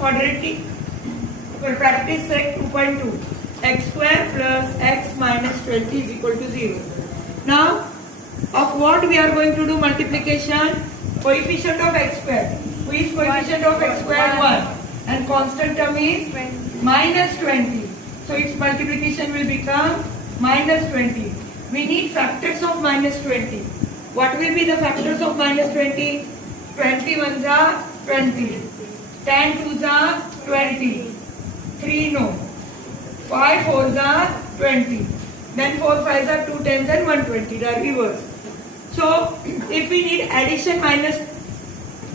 quadratic practice set 2.2. X square plus x minus 20 is equal to 0. Now, of what we are going to do multiplication? Coefficient of x square. Who is coefficient of x square? 1. And constant term is minus 20. So its multiplication will become minus 20. We need factors of minus 20. What will be the factors of minus 20? 20 ones are 20. 10 twos are 20. 3 no. 5 fours are 20. Then 4 fives are 2 tens and 120. They are reversed. So if we need addition minus,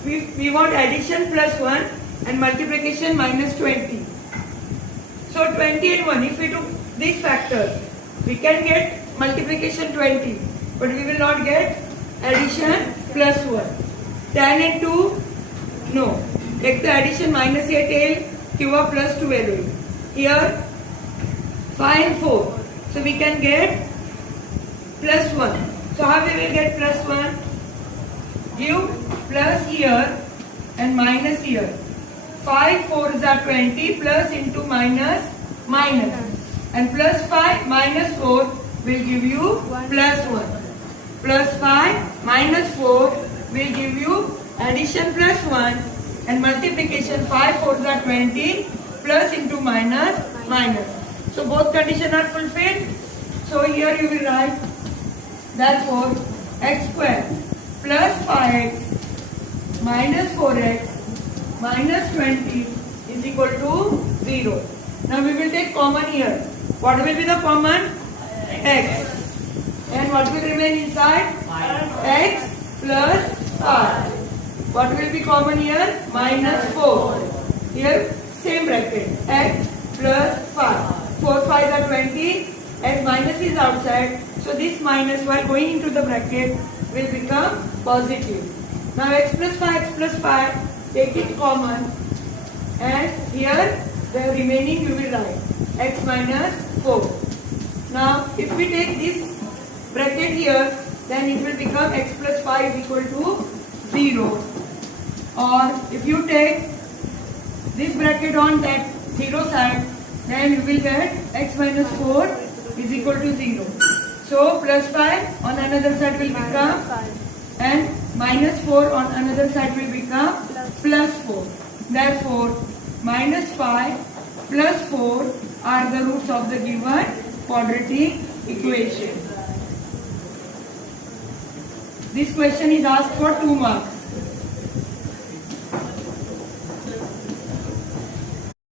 we want addition plus 1 and multiplication minus 20. So 20 and 1, if we do these factors, we can get multiplication 20, but we will not get addition plus 1. 10 and 2, no. Take the addition minus a tail, q plus 2 LOE. Here 5 and 4, so we can get plus 1. So how we will get plus 1? Give plus here and minus here. 5 fours are 20 plus into minus minus. And plus 5 minus 4 will give you plus 1. Plus 5 minus 4 will give you addition plus 1 and multiplication 5 fours are 20 plus into minus minus. So both conditions are fulfilled. So here you will write, therefore x square plus 5x minus 4x minus 20 is equal to 0. Now we will take common here. What will be the common? X. And what will remain inside? X plus 5. What will be common here? Minus 4. Here same bracket. X plus 5. 4 5s are 20. As minus is outside. So this minus while going into the bracket will become positive. Now x plus 5, take it common. And here the remaining you will write. X minus 4. Now if we take this bracket here, then it will become x plus 5 is equal to 0. Or if you take this bracket on that 0 side, then you will get x minus 4 is equal to 0. So plus 5 on another side will become, and minus 4 on another side will become plus 4. Therefore, minus 5 plus 4 are the roots of the given quadratic equation. This question is asked for 2 marks.